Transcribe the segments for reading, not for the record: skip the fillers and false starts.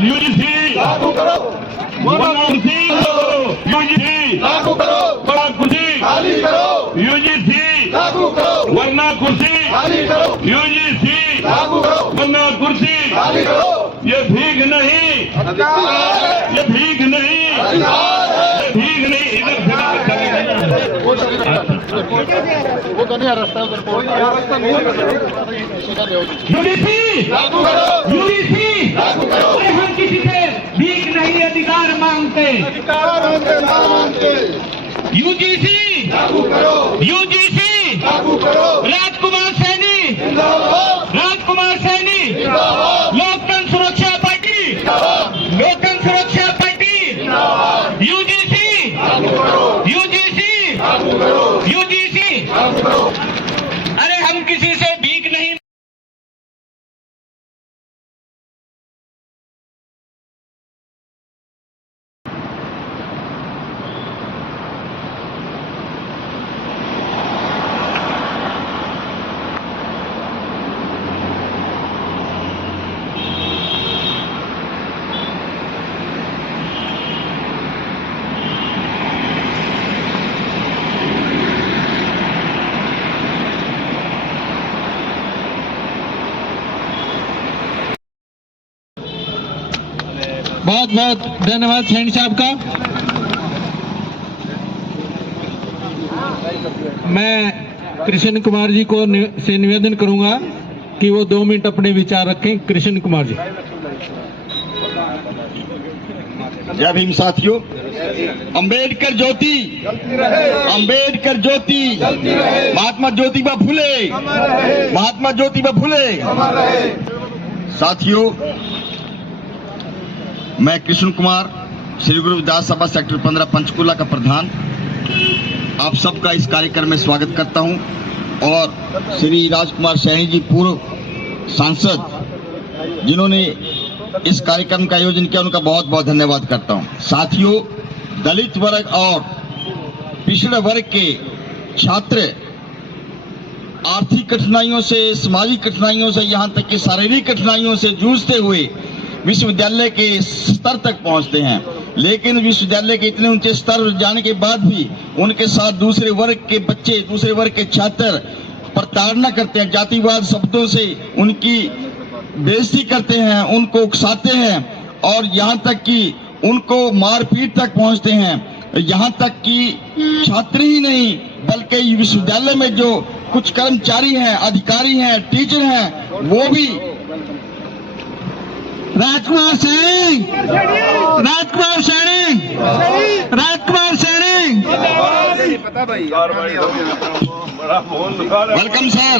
UGC लागू करो, UGC लागू करो, बड़ा कुर्सी खाली करो, यूजीसी लागू करो, वरना कुर्सी खाली करो, यूजीसी लागू करो, वरना कुर्सी खाली करो। ये भीख नहीं, ये भीख नहीं, ये भीख नहीं। वो तो नहीं रास्ता यूजीसी लागू करो, यूजीसी लागू करो। हम किसी से भीख नहीं अधिकार मांगते, यूजीसी लागू करो, यूजीसी लागू करो, राजकुमार सैनी, राजकुमार सैनी, लोकतंत्र सुरक्षा पार्टी, लोकतंत्र सुरक्षा पार्टी, यूजीसी, यूजीसी, यूजीसी। अरे हम किसी से भीख नहीं। बहुत बहुत धन्यवाद सैनी साहब का। मैं कृष्ण कुमार जी को से निवेदन करूंगा कि वो 2 मिनट अपने विचार रखें। कृष्ण कुमार जी। जय भीम साथियों। अंबेडकर ज्योति, अंबेडकर ज्योति, महात्मा ज्योतिबा फुले, महात्मा ज्योतिबा फुले। साथियों, मैं कृष्ण कुमार, श्री गुरु विद्यास सभा सेक्टर 15 पंचकुला का प्रधान, आप सबका इस कार्यक्रम में स्वागत करता हूं और श्री राजकुमार सैनी जी पूर्व सांसद जिन्होंने इस कार्यक्रम का आयोजन किया, उनका बहुत बहुत धन्यवाद करता हूं। साथियों, दलित वर्ग और पिछड़े वर्ग के छात्र आर्थिक कठिनाइयों से, सामाजिक कठिनाइयों से, यहाँ तक कि शारीरिक कठिनाइयों से जूझते हुए विश्वविद्यालय के स्तर तक पहुंचते हैं, लेकिन विश्वविद्यालय के इतने ऊंचे स्तर जाने के बाद भी उनके साथ दूसरे वर्ग के बच्चे, दूसरे वर्ग के छात्र प्रताड़ना करते हैं, जातिवाद शब्दों से उनकी बेइज्जती करते हैं, उनको उकसाते हैं और यहाँ तक कि उनको मारपीट तक पहुंचते हैं। यहाँ तक कि छात्र ही नहीं बल्कि विश्वविद्यालय में जो कुछ कर्मचारी हैं, अधिकारी हैं, टीचर हैं, वो भी राजकुमार सैनी, राजकुमार सैनी, राजकुमार सैनी। Welcome sir.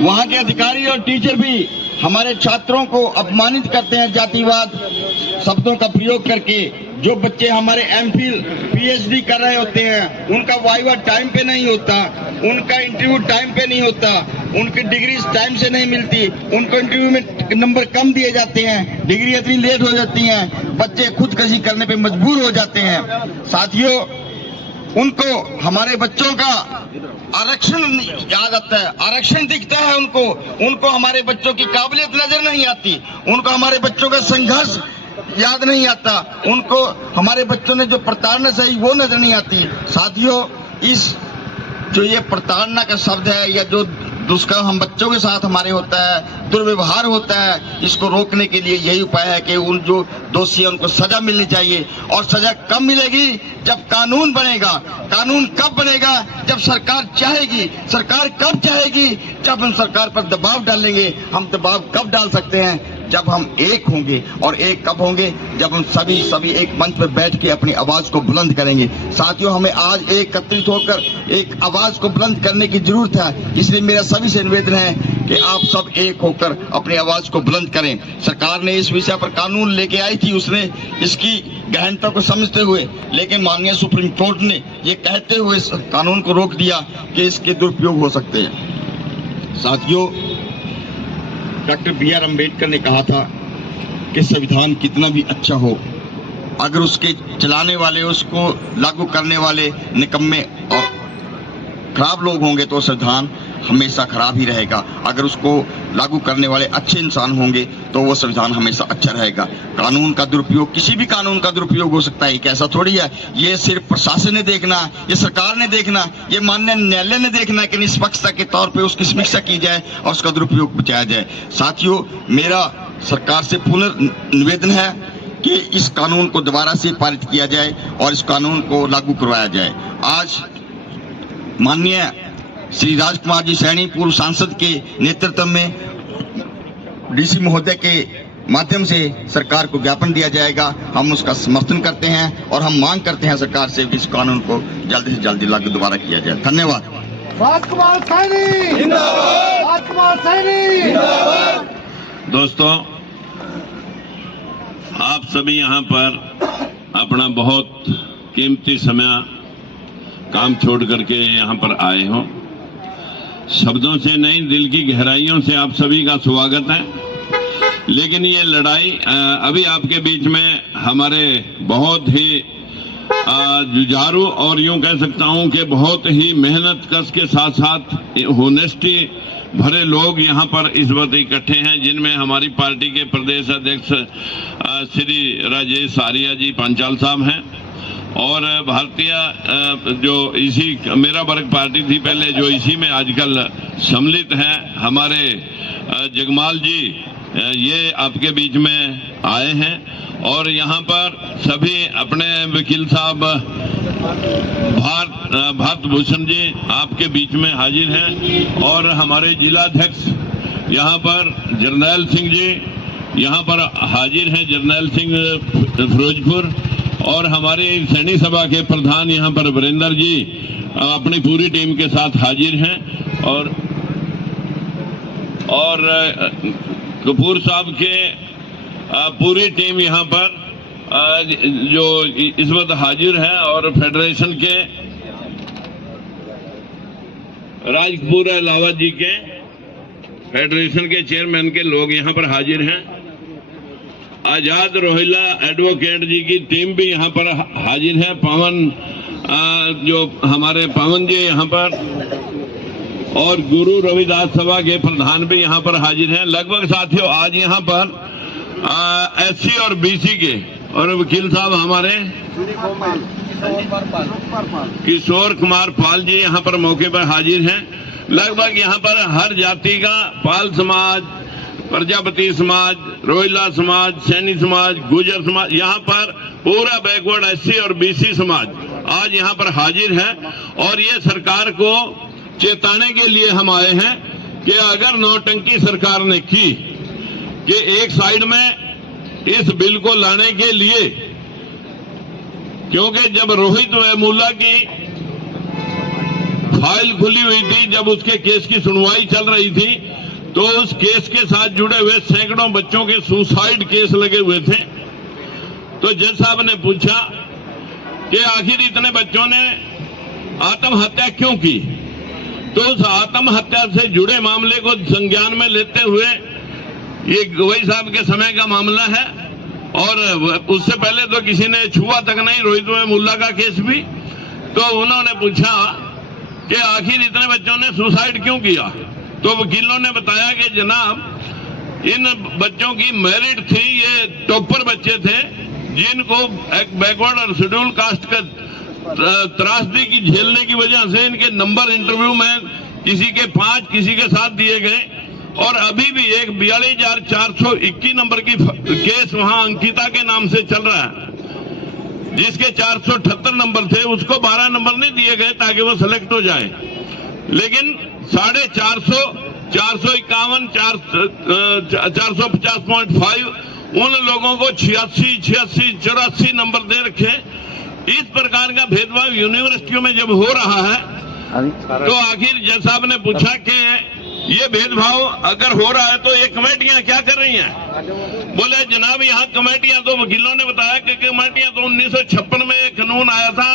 वहाँ के अधिकारी और टीचर भी हमारे छात्रों को अपमानित करते हैं जातिवाद शब्दों का प्रयोग करके। जो बच्चे हमारे एमफिल पीएचडी कर रहे होते हैं, उनका वाइवा टाइम पे नहीं होता, उनका इंटरव्यू टाइम पे नहीं होता, उनकी डिग्री टाइम से नहीं मिलती, उनको इंटरव्यू में नंबर कम दिए जाते हैं, डिग्री इतनी लेट हो जाती हैं, बच्चे खुदकशी करने पे मजबूर हो जाते हैं। साथियों, उनको हमारे बच्चों का आरक्षण याद आता है, आरक्षण दिखता है उनको हमारे बच्चों की काबिलियत नजर नहीं आती, उनको हमारे बच्चों का संघर्ष याद नहीं आता, उनको हमारे बच्चों ने जो प्रताड़ना सही वो नजर नहीं आती। साथियों, इस जो ये प्रताड़ना का शब्द है या जो दुष्कर्म हम बच्चों के साथ हमारे होता है, दुर्व्यवहार होता है, इसको रोकने के लिए यही उपाय है कि उन जो दोषी है उनको सजा मिलनी चाहिए। और सजा कब मिलेगी? जब कानून बनेगा। कानून कब बनेगा? जब सरकार चाहेगी। सरकार कब चाहेगी? जब हम सरकार पर दबाव डालेंगे। हम दबाव कब डाल सकते हैं? जब हम एक होंगे। और एक कब होंगे? जब हम सभी एक मंच पर बैठ के अपनी आवाज को बुलंद करेंगे। साथियों, हमें आज एकत्रित होकर एक आवाज को बुलंद करने की जरूरत है, इसलिए मेरा सभी से निवेदन है कि आप सब एक होकर अपनी आवाज को बुलंद करें। सरकार ने इस विषय पर कानून लेके आई थी, उसने इसकी गहनता को समझते हुए, लेकिन माननीय सुप्रीम कोर्ट ने ये कहते हुए इस कानून को रोक दिया कि इसके दुरुपयोग हो सकते हैं। साथियों, डॉक्टर BR अम्बेडकर ने कहा था कि संविधान कितना भी अच्छा हो, अगर उसके चलाने वाले, उसको लागू करने वाले निकम्मे और खराब लोग होंगे तो संविधान हमेशा खराब ही रहेगा। अगर उसको लागू करने वाले अच्छे इंसान होंगे तो वो संविधान हमेशा अच्छा रहेगा। कानून का दुरुपयोग, किसी भी कानून का दुरुपयोग हो सकता है, एक ऐसा थोड़ी है ये सिर्फ प्रशासन ने देखना, ये सरकार ने देखना, ये माननीय न्यायालय ने देखना कि निष्पक्षता के तौर पे उसकी समीक्षा की जाए और उसका दुरुपयोग बचाया जाए। साथियों, मेरा सरकार से पुनर्निवेदन है कि इस कानून को दोबारा से पारित किया जाए और इस कानून को लागू करवाया जाए। आज माननीय श्री राजकुमार जी सैनी पूर्व सांसद के नेतृत्व में डीसी महोदय के माध्यम से सरकार को ज्ञापन दिया जाएगा। हम उसका समर्थन करते हैं और हम मांग करते हैं सरकार से कि इस कानून को जल्दी से जल्दी लागू दोबारा किया जाए। धन्यवाद। राजकुमार सैनी जिंदाबाद, राजकुमार सैनी जिंदाबाद। दोस्तों, आप सभी यहाँ पर अपना बहुत कीमती समय काम छोड़ करके यहाँ पर आए हो। शब्दों से नहीं, दिल की गहराइयों से आप सभी का स्वागत है। लेकिन ये लड़ाई अभी आपके बीच में हमारे बहुत ही जुझारू और यूं कह सकता हूं कि बहुत ही मेहनत कश के साथ साथ होनेस्टी भरे लोग यहाँ पर इस वक्त इकट्ठे हैं, जिनमें हमारी पार्टी के प्रदेश अध्यक्ष श्री राजेश सारिया जी पांचाल साहब हैं और भारतीय जो इसी मेरा वर्ग पार्टी थी पहले, जो इसी में आजकल सम्मिलित हैं, हमारे जगमाल जी ये आपके बीच में आए हैं और यहाँ पर सभी अपने वकील साहब भारत भूषण जी आपके बीच में हाजिर हैं और हमारे जिलाध्यक्ष यहाँ पर जरनैल सिंह जी यहाँ पर हाजिर हैं, जरनैल सिंह फिरोजपुर, और हमारे सैनी सभा के प्रधान यहाँ पर वीरेंद्र जी अपनी पूरी टीम के साथ हाजिर हैं और कपूर साहब के पूरी टीम यहाँ पर जो इस वक्त हाजिर है और फेडरेशन के राजकपूर अलावा जी के फेडरेशन के चेयरमैन के लोग यहाँ पर हाजिर हैं। आजाद रोहिला एडवोकेट जी की टीम भी यहाँ पर हाजिर है। पवन जो हमारे पवन जी यहाँ पर और गुरु रविदास सभा के प्रधान भी यहाँ पर हाजिर हैं। लगभग साथियों आज यहाँ पर एससी और बीसी के और वकील साहब हमारे किशोर कुमार पाल जी यहाँ पर मौके पर हाजिर हैं। लगभग यहाँ पर हर जाति का, पाल समाज, प्रजापति समाज, रोहिला समाज, सैनी समाज, गुजर समाज, यहाँ पर पूरा बैकवर्ड एससी और बीसी समाज आज यहाँ पर हाजिर है और ये सरकार को चेताने के लिए हम आए हैं कि अगर नौटंकी सरकार ने की कि एक साइड में इस बिल को लाने के लिए, क्योंकि जब रोहित वेमुला की फाइल खुली हुई थी, जब उसके केस की सुनवाई चल रही थी, तो उस केस के साथ जुड़े हुए सैकड़ों बच्चों के सुसाइड केस लगे हुए थे। तो जज साहब ने पूछा कि आखिर इतने बच्चों ने आत्महत्या क्यों की। तो उस आत्महत्या से जुड़े मामले को संज्ञान में लेते हुए, ये गवई साहब के समय का मामला है और उससे पहले तो किसी ने छुआ तक नहीं रोहित वेमुला का केस भी, तो उन्होंने पूछा कि आखिर इतने बच्चों ने सुसाइड क्यों किया। तो वकीलों ने बताया कि जनाब इन बच्चों की मेरिट थी, ये टॉपर बच्चे थे जिनको एक बैकवर्ड और शेड्यूल कास्ट का त्रासदी की झेलने की वजह से इनके नंबर इंटरव्यू में किसी के 5 किसी के 7 दिए गए और अभी भी एक 42,421 नंबर की केस वहां अंकिता के नाम से चल रहा है, जिसके 478 नंबर थे, उसको 12 नंबर नहीं दिए गए ताकि वो सिलेक्ट हो जाए। लेकिन 450, 451, 450.5 उन लोगों को 86, 86, 84 नंबर दे रखे। इस प्रकार का भेदभाव यूनिवर्सिटियों में जब हो रहा है तो आखिर जज साहब ने पूछा कि ये भेदभाव अगर हो रहा है तो ये कमेटियां क्या कर रही हैं। बोले जनाब यहाँ कमेटियां, तो वकीलों ने बताया कि कमेटियां तो 1956 में एक कानून आया था,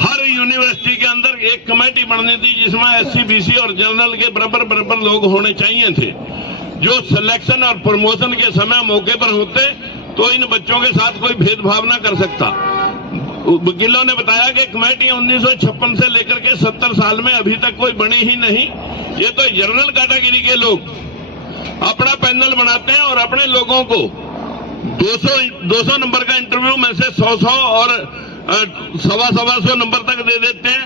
हर यूनिवर्सिटी के अंदर एक कमेटी बननी थी जिसमें एससी, बीसी और जनरल के बराबर लोग होने चाहिए थे, जो सिलेक्शन और प्रमोशन के समय मौके पर होते तो इन बच्चों के साथ कोई भेदभाव न कर सकता। वकीलों ने बताया कि कमेटियां 1956 से लेकर के 70 साल में अभी तक कोई बनी ही नहीं। ये तो जनरल कैटेगरी के लोग अपना पैनल बनाते हैं और अपने लोगों को 200 नंबर का इंटरव्यू में से 100 और 125 नंबर तक दे देते हैं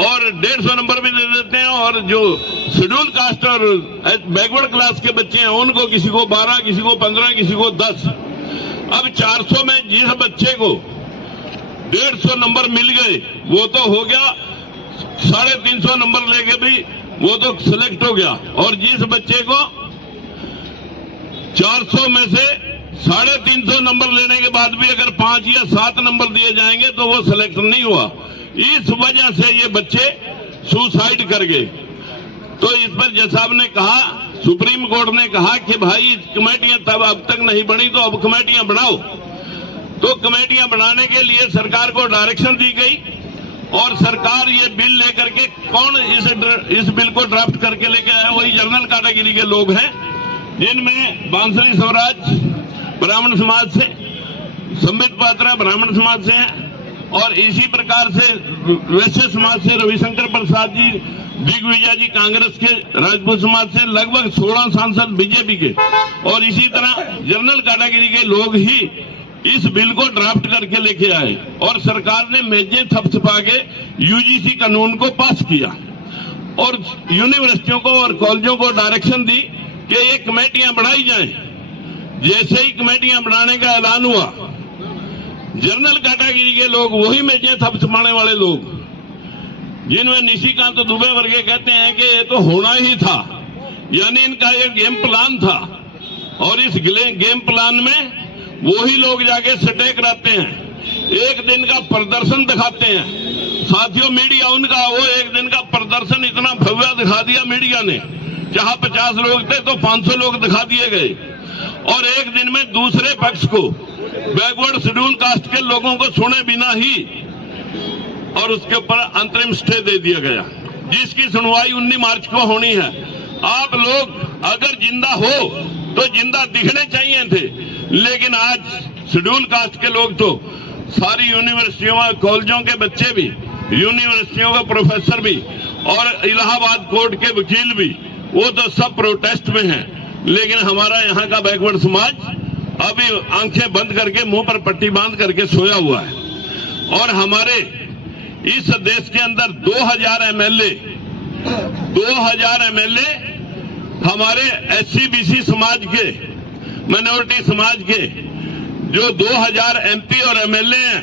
और 150 नंबर भी दे देते हैं। और जो शेड्यूल कास्ट और बैकवर्ड क्लास के बच्चे हैं उनको किसी को 12, किसी को 15, किसी को 10। अब 400 में जिस बच्चे को 150 नंबर मिल गए वो तो हो गया, 350 नंबर लेके भी वो तो सिलेक्ट हो गया। और जिस बच्चे को 400 में से 350 नंबर लेने के बाद भी अगर 5 या 7 नंबर दिए जाएंगे तो वो सिलेक्ट नहीं हुआ। इस वजह से ये बच्चे सुसाइड कर गए। तो इस पर जज साहब ने कहा, सुप्रीम कोर्ट ने कहा कि भाई कमेटियां तब अब तक नहीं बनी तो अब कमेटियां बनाओ। तो कमेटियां बनाने के लिए सरकार को डायरेक्शन दी गई और सरकार ये बिल लेकर के कौन इस बिल को ड्राफ्ट करके लेके आया, वही जनरल कैटेगरी के लोग हैं, जिनमें बांसुरी स्वराज ब्राह्मण समाज से, संबित पात्रा ब्राह्मण समाज से हैं और इसी प्रकार से वैश्य समाज से रविशंकर प्रसाद जी, दिग्विजय जी कांग्रेस के राजपूत समाज से, लगभग 16 सांसद बीजेपी के और इसी तरह जनरल कैटेगरी के लोग ही इस बिल को ड्राफ्ट करके लेके आए और सरकार ने मेजें थपथपा के यूजीसी कानून को पास किया और यूनिवर्सिटियों को और कॉलेजों को डायरेक्शन दी कि ये कमेटियां बनाई जाएं। जैसे ही कमेटियां बनाने का ऐलान हुआ, जनरल कैटेगरी के लोग, वही मेजें थपथपाने वाले लोग, जिनमें निशिकांत दुबे वर्गे कहते हैं कि ये तो होना ही था, यानी इनका एक गेम प्लान था और इस गेम प्लान में वही लोग जाके सटे कराते हैं, एक दिन का प्रदर्शन दिखाते हैं। साथियों, मीडिया उनका वो एक दिन का प्रदर्शन इतना भव्य दिखा दिया मीडिया ने, जहां 50 लोग थे तो 500 लोग दिखा दिए गए और एक दिन में दूसरे पक्ष को, बैकवर्ड शेड्यूल कास्ट के लोगों को सुने बिना ही और उसके ऊपर अंतरिम स्टे दे दिया गया, जिसकी सुनवाई 19 मार्च को होनी है। आप लोग अगर जिंदा हो तो जिंदा दिखने चाहिए थे, लेकिन आज शेड्यूल कास्ट के लोग तो सारी यूनिवर्सिटियों कॉलेजों के बच्चे भी, यूनिवर्सिटियों के प्रोफेसर भी और इलाहाबाद कोर्ट के वकील भी, वो तो सब प्रोटेस्ट में हैं। लेकिन हमारा यहाँ का बैकवर्ड समाज अभी आंखें बंद करके मुंह पर पट्टी बांध करके सोया हुआ है। और हमारे इस देश के अंदर 2000 एमएलए हमारे SC/BC समाज के, माइनॉरिटी समाज के, जो 2000 MP और MLA हैं,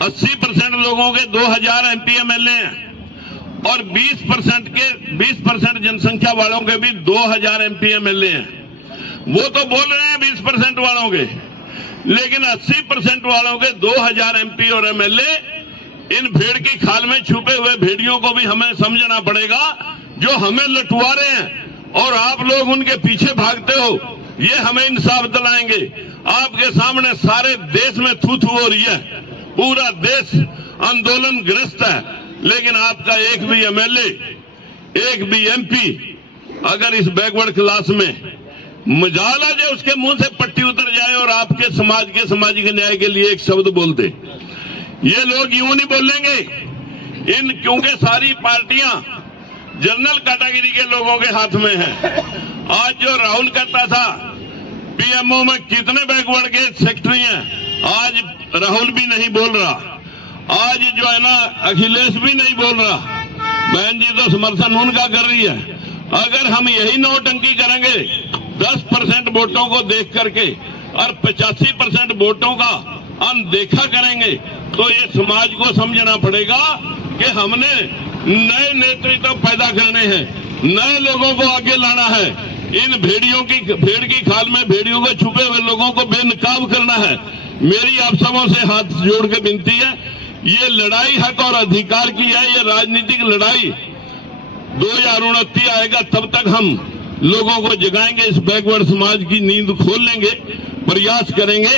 80% लोगों के 2000 MP MLA हैं और 20% जनसंख्या वालों के भी 2000 MP MLA हैं। वो तो बोल रहे हैं 20% वालों के, लेकिन 80% वालों के 2000 MP और MLA इन भेड़ की खाल में छुपे हुए भेड़ियों को भी हमें समझना पड़ेगा, जो हमें लटवा रहे हैं और आप लोग उनके पीछे भागते हो। ये हमें इंसाफ दिलाएंगे। आपके सामने सारे देश में थू थू हो रही है, पूरा देश आंदोलन ग्रस्त है, लेकिन आपका एक भी MLA, एक भी MP अगर इस बैकवर्ड क्लास में मजाल आ जाए, उसके मुंह से पट्टी उतर जाए और आपके समाज के सामाजिक न्याय के लिए एक शब्द बोल दे, ये लोग यूं नहीं बोलेंगे। क्योंकि सारी पार्टियां जनरल कैटेगरी के लोगों के हाथ में है। आज जो राहुल कहता था PMO में कितने बैकवर्ड के सेक्रेटरी हैं, आज राहुल भी नहीं बोल रहा, आज जो है ना अखिलेश भी नहीं बोल रहा, बहन जी तो समर्थन उनका कर रही है। अगर हम यही नौटंकी करेंगे 10% वोटों को देख करके और 85% वोटों का अनदेखा करेंगे, तो ये समाज को समझना पड़ेगा कि हमने नए नेतृत्व पैदा करने हैं, नए लोगों को आगे लाना है, इन भेड़ की खाल में भेड़ियों को छुपे हुए लोगों को बेनकाब करना है। मेरी आप सबों से हाथ जोड़ के विनती है, ये लड़ाई हक और अधिकार की है, ये राजनीतिक लड़ाई 2029 आएगा तब तक हम लोगों को जगाएंगे, इस बैकवर्ड समाज की नींद खोल लेंगे, प्रयास करेंगे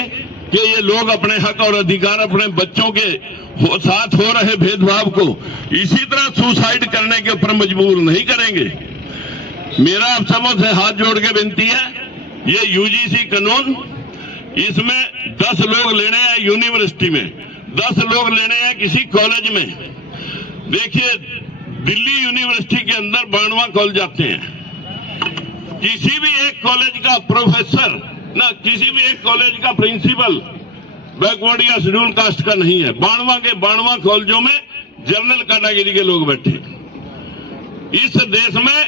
कि ये लोग अपने हक और अधिकार, अपने बच्चों के साथ हो रहे भेदभाव को इसी तरह सुसाइड करने के ऊपर मजबूर नहीं करेंगे। मेरा आप सबों से हाथ जोड़ के विनती है, ये UGC कानून, इसमें 10 लोग लेने हैं यूनिवर्सिटी में, 10 लोग लेने हैं किसी कॉलेज में। देखिए दिल्ली यूनिवर्सिटी के अंदर 92 कॉलेज आते हैं। किसी भी एक कॉलेज का प्रोफेसर ना किसी भी एक कॉलेज का प्रिंसिपल बैकवर्ड या शेड्यूल कास्ट का नहीं है। 92 के 92 कॉलेजों में जनरल कैटेगरी के लोग बैठे। इस देश में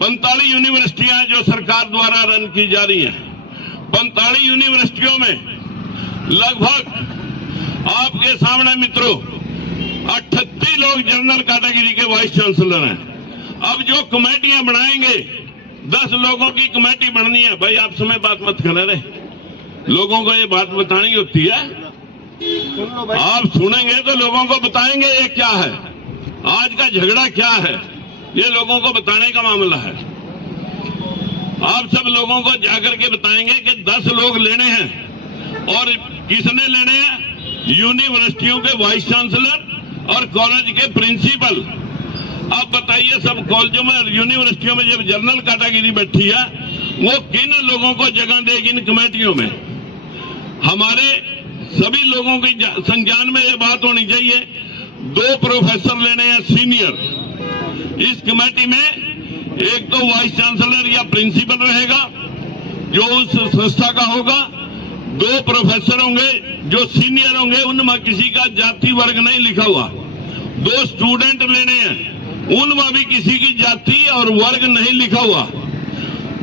45 यूनिवर्सिटियां जो सरकार द्वारा रन की जा रही हैं। 45 यूनिवर्सिटियों में लगभग आपके सामने मित्रों 38 लोग जनरल कैटेगरी के वाइस चांसलर हैं। अब जो कमेटियां बनाएंगे 10 लोगों की कमेटी बननी है। भाई आप समय बात मत करें रे, लोगों को ये बात बतानी होती है। आप सुनेंगे तो लोगों को बताएंगे ये क्या है, आज का झगड़ा क्या है, ये लोगों को बताने का मामला है। आप सब लोगों को जाकर के बताएंगे कि 10 लोग लेने हैं और किसने लेने हैं? यूनिवर्सिटियों के वाइस चांसलर और कॉलेज के प्रिंसिपल। अब बताइए सब कॉलेजों में यूनिवर्सिटियों में जब जनरल कैटेगरी बैठी है वो किन लोगों को जगह देगी इन कमेटियों में? हमारे सभी लोगों की संज्ञान में ये बात होनी चाहिए। 2 प्रोफेसर लेने हैं सीनियर इस कमेटी में। एक तो वाइस चांसलर या प्रिंसिपल रहेगा जो उस संस्था का होगा। 2 प्रोफेसर होंगे जो सीनियर होंगे, उनमें किसी का जाति वर्ग नहीं लिखा हुआ। 2 स्टूडेंट लेने हैं, उनमें भी किसी की जाति और वर्ग नहीं लिखा हुआ।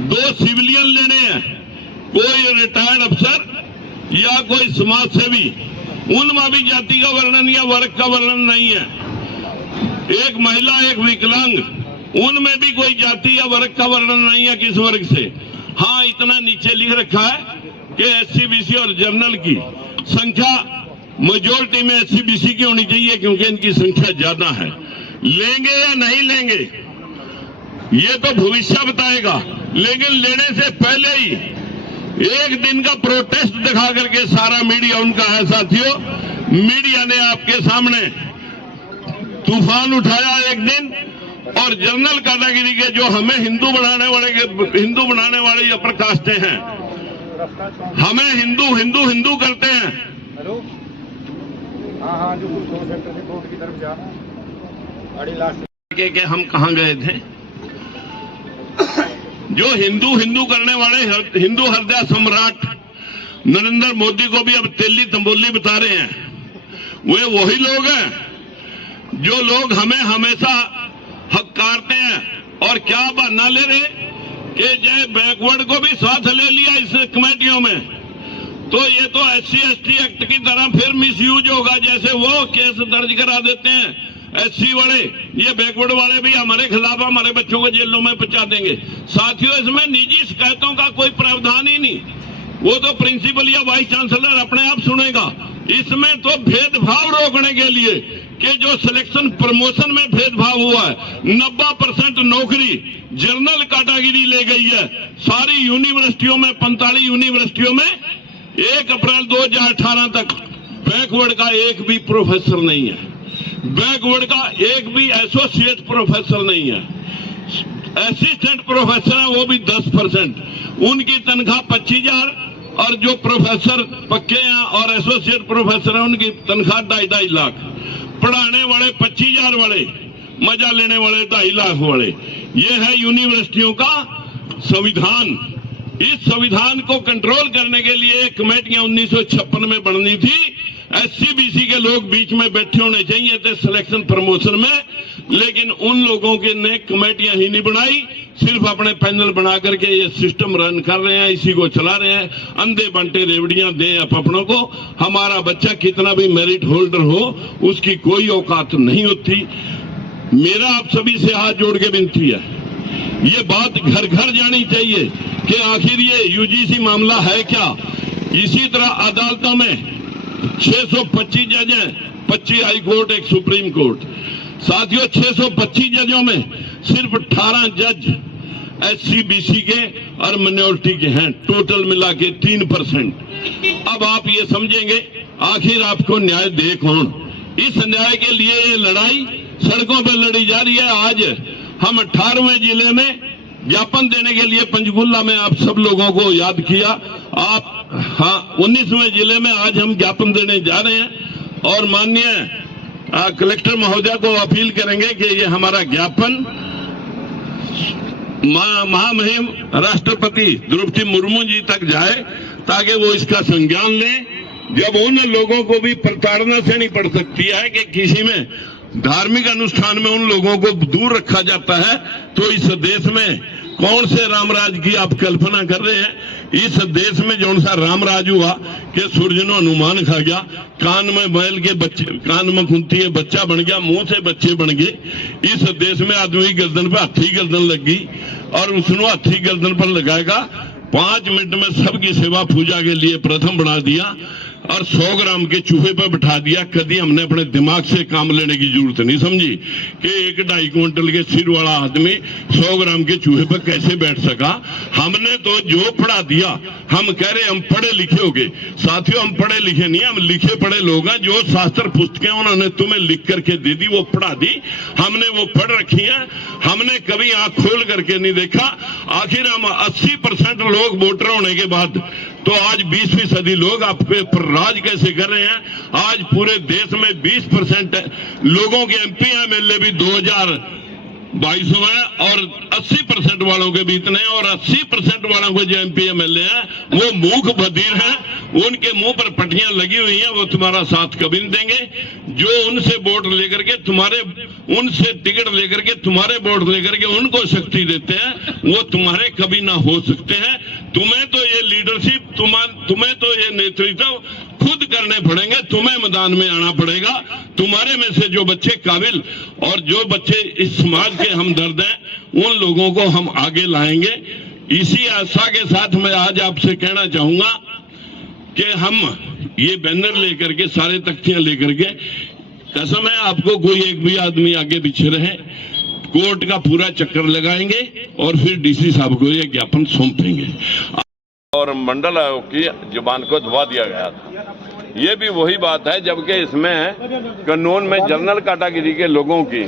2 सिविलियन लेने हैं, कोई रिटायर्ड अफसर या कोई समाज सेवी, उनमें भी जाति का वर्णन या वर्ग का वर्णन नहीं है। 1 महिला 1 विकलांग, उनमें भी कोई जाति या वर्ग का वर्णन नहीं है किस वर्ग से। हाँ, इतना नीचे लिख रखा है कि SC BC और जनरल की संख्या मेजोरिटी में SC BC की होनी चाहिए क्योंकि इनकी संख्या ज्यादा है। लेंगे या नहीं लेंगे ये तो भविष्य बताएगा, लेकिन लेने से पहले ही 1 दिन का प्रोटेस्ट दिखा करके सारा मीडिया उनका है। साथियों, मीडिया ने आपके सामने तूफान उठाया 1 दिन, और जनरल कैटेगरी के जो हमें हिंदू बनाने वाले ये प्रकाशते हैं, हमें हिंदू करते हैं। कि हम कहां गए थे? जो हिंदू करने वाले हिंदू हृदय सम्राट नरेंद्र मोदी को भी अब तेली तंबोली बता रहे हैं। वे वही लोग हैं जो लोग हमें हमेशा हकारते हैं। और क्या बहाना ले रहे कि जय बैकवर्ड को भी साथ ले लिया इस कमेटियों में, तो ये तो SC ST एक्ट की तरह फिर मिसयूज होगा। जैसे वो केस दर्ज करा देते हैं SC वाले, ये बैकवर्ड वाले भी हमारे खिलाफ हमारे बच्चों को जेलों में पहुंचा देंगे। साथियों, इसमें निजी शिकायतों का कोई प्रावधान ही नहीं, वो तो प्रिंसिपल या वाइस चांसलर अपने आप सुनेगा। इसमें तो भेदभाव रोकने के लिए कि जो सिलेक्शन प्रमोशन में भेदभाव हुआ है, 90% नौकरी जनरल कैटेगरी ले गई है। सारी यूनिवर्सिटियों में 45 यूनिवर्सिटियों में 1 अप्रैल 2018 तक बैकवर्ड का एक भी प्रोफेसर नहीं है, बैकवर्ड का एक भी एसोसिएट प्रोफेसर नहीं है। असिस्टेंट प्रोफेसर है वो भी 10%, उनकी तनख्वाह 25,000, और जो प्रोफेसर पक्के हैं और एसोसिएट प्रोफेसर हैं उनकी तनख्वाह 2.5 लाख। पढ़ाने वाले 25,000 वाले, मजा लेने वाले 2.5 लाख वाले। ये है यूनिवर्सिटियों का संविधान। इस संविधान को कंट्रोल करने के लिए कमेटियां 1956 में बननी थी। SC BC के लोग बीच में बैठे होने चाहिए थे सिलेक्शन प्रमोशन में, लेकिन उन लोगों के ने कमेटियां ही नहीं बनाई, सिर्फ अपने पैनल बना करके ये सिस्टम रन कर रहे हैं, इसी को चला रहे हैं। अंधे बंटे रेवड़ियां दें अपनों को। हमारा बच्चा कितना भी मेरिट होल्डर हो, उसकी कोई औकात नहीं होती। मेरा आप सभी से हाथ जोड़ के विनती है, ये बात घर घर जानी चाहिए कि आखिर ये UGC मामला है क्या। इसी तरह अदालतों में 625 जज हैं, 25 हाई कोर्ट, 1 सुप्रीम कोर्ट। साथियों, 625 जजों में सिर्फ 18 जज SC BC के और माइनॉरिटी के हैं, टोटल मिला के 3%। अब आप ये समझेंगे आखिर आपको न्याय दे कौन? इस न्याय के लिए ये लड़ाई सड़कों पर लड़ी जा रही है। आज हम 18वें जिले में ज्ञापन देने के लिए पंचकुला में आप सब लोगों को याद किया। आप 19वें जिले में आज हम ज्ञापन देने जा रहे हैं और माननीय कलेक्टर महोदय को अपील करेंगे कि ये हमारा ज्ञापन महामहिम राष्ट्रपति द्रौपदी मुर्मू जी तक जाए, ताकि वो इसका संज्ञान लें। जब उन लोगों को भी प्रताड़ना सहनी पड़ सकती है कि किसी में धार्मिक अनुष्ठान में उन लोगों को दूर रखा जाता है, तो इस देश में कौन से रामराज की आप कल्पना कर रहे हैं? इस देश में जौन सा रामराज हुआ कि सूर्य नो हनुमान खा गया, कान में बैल के बच्चे, कान में खुंती है बच्चा बन गया, मुंह से बच्चे बन गए। इस देश में आदमी गर्दन पे हाथी गर्दन लग गई और उसने हाथी गर्दन पर लगाएगा 5 मिनट में सबकी सेवा पूजा के लिए प्रथम बना दिया और 100 ग्राम के चूहे पर बिठा दिया। कभी हमने अपने दिमाग से काम लेने की जरूरत नहीं समझी कि 1-2.5 क्विंटल के सिर वाला आदमी 100 ग्राम के चूहे पर कैसे बैठ सका। हमने तो जो पढ़ा दिया, हम कह रहे हम पढ़े लिखे हो गए। साथियों, हम पढ़े लिखे नहीं, हम लिखे पढ़े लोग हैं। जो शास्त्र पुस्तकें उन्होंने तुम्हें लिख करके दे दी, वो पढ़ा दी, हमने वो पढ़ रखी है। हमने कभी आंख खोल करके नहीं देखा। आखिर हम 80% लोग वोटर होने के बाद तो आज 20% लोग आप पर राज कैसे कर रहे हैं? आज पूरे देश में 20% लोगों के MP MLA भी 2022 में और 80% वालों के भी इतने, और 80% वालों के जो MP MLA हैं वो मूक बधिर हैं, उनके मुंह पर पट्टियां लगी हुई हैं, वो तुम्हारा साथ कभी नहीं देंगे। जो उनसे वोट लेकर के उनसे टिकट लेकर के तुम्हारे वोट लेकर के उनको शक्ति देते हैं, वो तुम्हारे कभी ना हो सकते हैं। तुम्हें तो ये लीडरशिप, तुम्हें तो ये नेतृत्व खुद करने पड़ेंगे, तुम्हें मैदान में आना पड़ेगा। तुम्हारे में से जो बच्चे काबिल और जो बच्चे इस समाज के हमदर्द हैं, उन लोगों को हम आगे लाएंगे। इसी आशा के साथ मैं आज आपसे कहना चाहूंगा कि हम ये बैनर लेकर के, सारे तख्तियां लेकर के, कसम है आपको कोई एक भी आदमी आगे पीछे रहे, कोर्ट का पूरा चक्कर लगाएंगे और फिर DC साहब को ये ज्ञापन सौंपेंगे। और मंडल आयोग की जुबान को दबा दिया गया था। ये भी वही बात है, जबकि इसमें कानून में जनरल कैटेगरी के लोगों की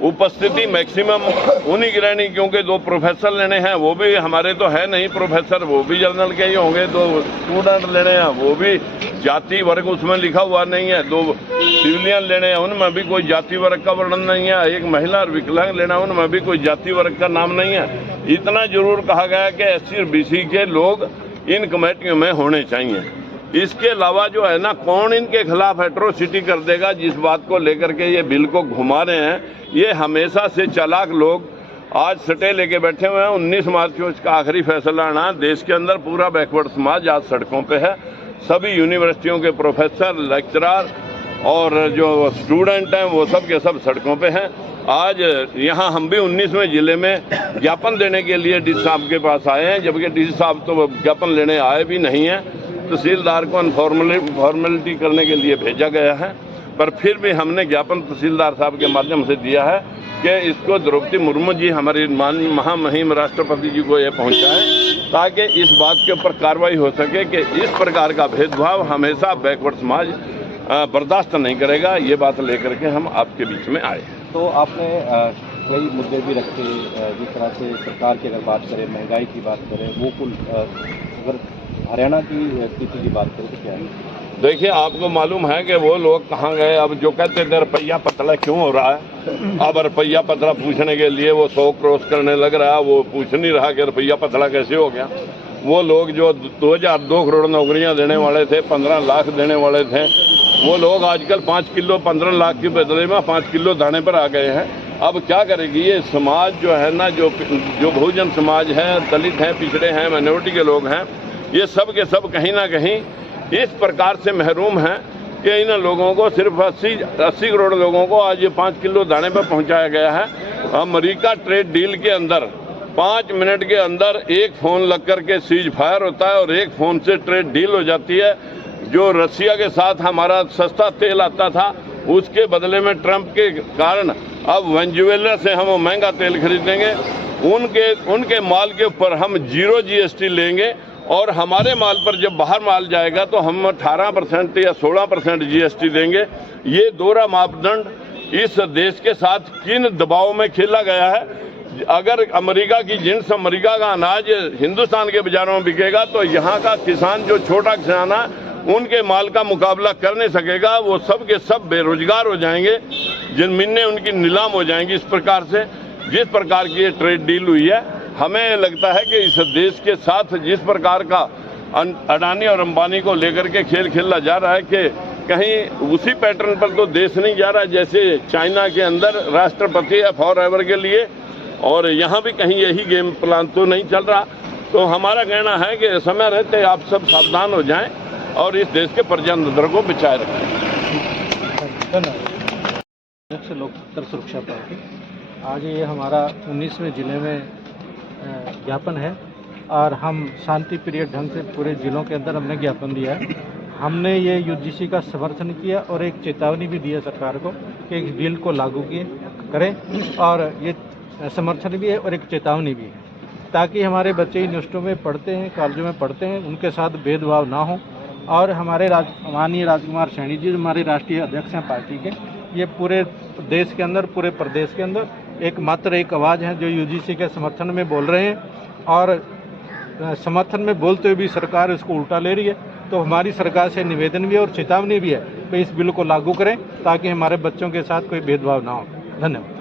उपस्थिति मैक्सिमम उन्हीं की रहनी, क्योंकि 2 प्रोफेसर लेने हैं, वो भी हमारे तो है नहीं प्रोफेसर, वो भी जनरल के ही होंगे। 2 स्टूडेंट लेने हैं, वो भी जाति वर्ग उसमें लिखा हुआ नहीं है। 2 सिविलियन लेने हैं, उनमें भी कोई जाति वर्ग का वर्णन नहीं है। 1 महिला और विकलांग लेना, उनमें भी कोई जाति वर्ग का नाम नहीं है। इतना जरूर कहा गया कि SC और BC के लोग इन कमेटियों में होने चाहिए। इसके अलावा जो है ना, कौन इनके खिलाफ एट्रोसिटी कर देगा, जिस बात को लेकर के ये बिल को घुमा रहे हैं। ये हमेशा से चालाक लोग आज सटे लेके बैठे हुए हैं। 19 मार्च को इसका आखिरी फैसला आना। देश के अंदर पूरा बैकवर्ड समाज आज सड़कों पे है। सभी यूनिवर्सिटियों के प्रोफेसर, लेक्चरर और जो स्टूडेंट हैं, वो सब के सब सड़कों पे हैं। आज यहाँ हम भी 19वें जिले में ज्ञापन देने के लिए DC साहब के पास आए हैं, जबकि DC साहब तो ज्ञापन लेने आए भी नहीं हैं। तहसीलदार को फॉर्मेलिटी करने के लिए भेजा गया है, पर फिर भी हमने ज्ञापन तहसीलदार साहब के माध्यम से दिया है कि इसको द्रौपदी मुर्मू जी, हमारी महामहिम राष्ट्रपति जी को ये पहुंचाएं, ताकि इस बात के ऊपर कार्रवाई हो सके कि इस प्रकार का भेदभाव हमेशा बैकवर्ड समाज बर्दाश्त नहीं करेगा। ये बात लेकर के हम आपके बीच में आए। तो आपने कई मुद्दे भी रखे, जिस तरह से सरकार की अगर बात करें, महंगाई की बात करें, वो कुल अगर हरियाणा की स्थिति की बात करें तो क्या है? देखिए, आपको मालूम है कि वो लोग कहाँ गए। अब जो कहते थे रुपया पतला क्यों हो रहा है, अब रुपया पतला पूछने के लिए वो 100 क्रॉस करने लग रहा है। वो पूछ नहीं रहा कि रुपया पतला कैसे हो गया। वो लोग जो 2 करोड़ नौकरियां देने वाले थे, 15 लाख देने वाले थे, वो लोग आजकल 5 किलो 15 लाख के बदले में 5 किलो दाने पर आ गए हैं। अब क्या करेगी ये समाज जो है ना, जो बहुजन समाज है, दलित हैं, पिछड़े हैं, माइनॉरिटी के लोग हैं, ये सब के सब कहीं ना कहीं इस प्रकार से महरूम हैं कि इन लोगों को सिर्फ 80 करोड़ लोगों को आज ये 5 किलो दाने पर पहुंचाया गया है। अमेरिका ट्रेड डील के अंदर 5 मिनट के अंदर एक फ़ोन लग करके सीज फायर होता है और एक फ़ोन से ट्रेड डील हो जाती है। जो रसिया के साथ हमारा सस्ता तेल आता था, उसके बदले में ट्रंप के कारण अब वेनेजुएला से हम महंगा तेल खरीदेंगे। उनके माल के ऊपर हम 0 GST लेंगे और हमारे माल पर जब बाहर माल जाएगा तो हम 18% या 16% GST देंगे। ये दोहरा मापदंड इस देश के साथ किन दबाव में खेला गया है। अगर अमेरिका की जिन्स, अमेरिका का अनाज हिंदुस्तान के बाजारों में बिकेगा तो यहाँ का किसान, जो छोटा किसान है, उनके माल का मुकाबला कर नहीं सकेगा, वो सब के सब बेरोजगार हो जाएंगे, जमीनें उनकी नीलाम हो जाएंगी। इस प्रकार से जिस प्रकार की ये ट्रेड डील हुई है, हमें लगता है कि इस देश के साथ जिस प्रकार का अडानी और अंबानी को लेकर के खेल खेला जा रहा है कि कहीं उसी पैटर्न पर तो देश नहीं जा रहा है जैसे चाइना के अंदर राष्ट्रपति है फॉर एवर के लिए, और यहाँ भी कहीं यही गेम प्लान तो नहीं चल रहा। तो हमारा कहना है कि समय रहते आप सब सावधान हो जाएं और इस देश के प्रजातंत्र को बचाए रखें। अध्यक्ष लोकतंत्र सुरक्षा पार्टी, आज ये हमारा 19वें जिले में ज्ञापन है और हम शांति प्रिय ढंग से पूरे जिलों के अंदर हमने ज्ञापन दिया है। हमने ये यूजीसी का समर्थन किया और एक चेतावनी भी दी है सरकार को कि इस बिल को लागू करें, और ये समर्थन भी है और एक चेतावनी भी है ताकि हमारे बच्चे यूनिवर्सिटियों में पढ़ते हैं, कॉलेजों में पढ़ते हैं, उनके साथ भेदभाव ना हो। और हमारे माननीय राजकुमार सैनी जी हमारे राष्ट्रीय अध्यक्ष हैं पार्टी के, ये पूरे देश के अंदर, पूरे प्रदेश के अंदर एकमात्र एक आवाज़ है जो यूजीसी के समर्थन में बोल रहे हैं, और समर्थन में बोलते हुए भी सरकार इसको उल्टा ले रही है। तो हमारी सरकार से निवेदन भी है और चेतावनी भी है कि इस बिल को लागू करें ताकि हमारे बच्चों के साथ कोई भेदभाव ना हो। धन्यवाद।